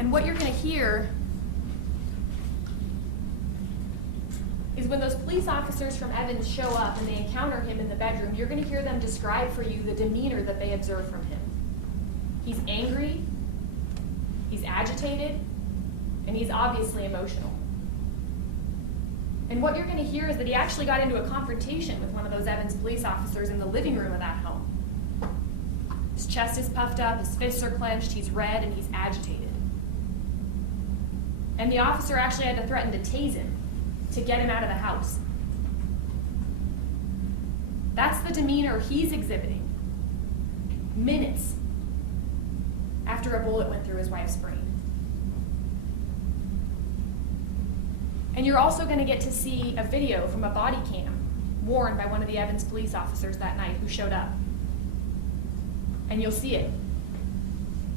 And what you're going to hear is when those police officers from Evans show up and they encounter him in the bedroom, you're going to hear them describe for you the demeanor that they observe from him. He's angry, he's agitated, and he's obviously emotional. And what you're going to hear is that he actually got into a confrontation with one of those Evans police officers in the living room of that home. His chest is puffed up, his fists are clenched, he's red, and he's agitated. And the officer actually had to threaten to tase him to get him out of the house. That's the demeanor he's exhibiting minutes after a bullet went through his wife's brain. And you're also going to get to see a video from a body cam worn by one of the Evans police officers that night who showed up. And you'll see it.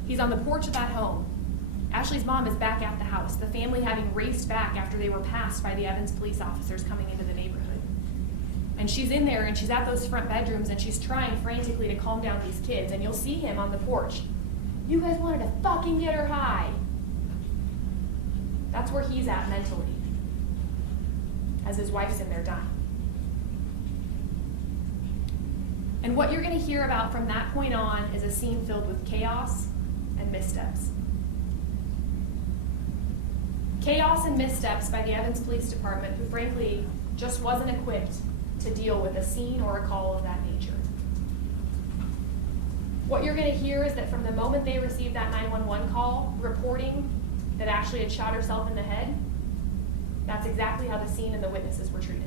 He's on the porch of that home. Ashley's mom is back at the house, the family having raced back after they were passed by the Evans police officers coming into the neighborhood. And she's in there and she's at those front bedrooms and she's trying frantically to calm down these kids. And you'll see him on the porch. You guys wanted to fucking get her high. That's where he's at mentally, as his wife's in there dying. And what you're going to hear about from that point on is a scene filled with chaos and missteps. Chaos and missteps by the Evans Police Department, who frankly just wasn't equipped to deal with a scene or a call of that nature. What you're going to hear is that from the moment they received that 911 call reporting that Ashley had shot herself in the head, that's exactly how the scene and the witnesses were treated.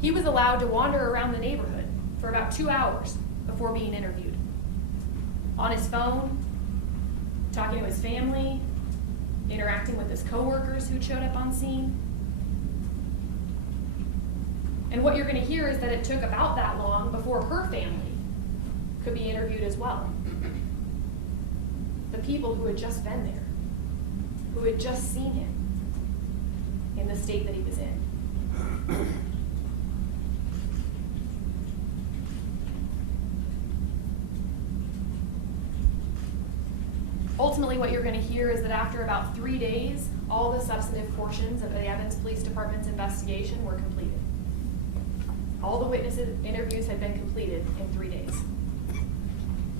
He was allowed to wander around the neighborhood for about 2 hours before being interviewed. On his phone, talking to his family, interacting with his coworkers who showed up on scene. And what you're going to hear is that it took about that long before her family could be interviewed as well. The people who had just been there, who had just seen him in the state that he was in. Ultimately, what you're going to hear is that after about 3 days, all the substantive portions of the Evans Police Department's investigation were completed. All the witnesses' interviews had been completed in 3 days.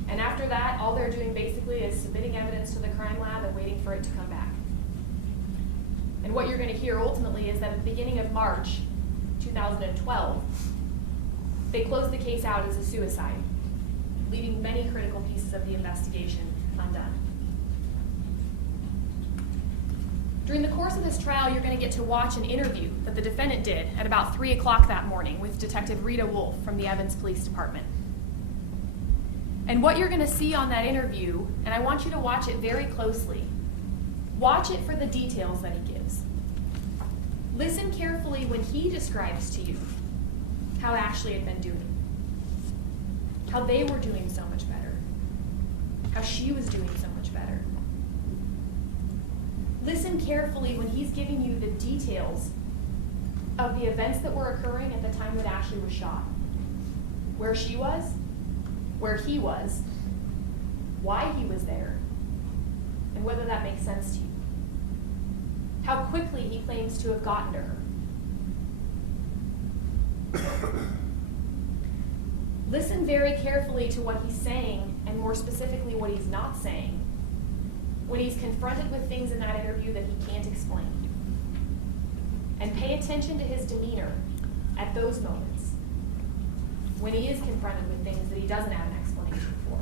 And after that, all they're doing basically is submitting evidence to the crime lab and waiting for it to come back. And what you're going to hear ultimately is that at the beginning of March 2012, they closed the case out as a suicide, leaving many critical pieces of the investigation undone. During the course of this trial, you're going to get to watch an interview that the defendant did at about 3 o'clock that morning with Detective Rita Wolf from the Evans Police Department. And what you're going to see on that interview, and I want you to watch it very closely, watch it for the details that he gives. Listen carefully when he describes to you how Ashley had been doing, how they were doing so much better, how she was doing so much better. Listen carefully when he's giving you the details of the events that were occurring at the time that Ashley was shot. Where she was, where he was, why he was there, and whether that makes sense to you. How quickly he claims to have gotten to her. Listen very carefully to what he's saying, and more specifically what he's not saying, when he's confronted with things in that interview that he can't explain. And pay attention to his demeanor at those moments when he is confronted with things that he doesn't have an explanation for.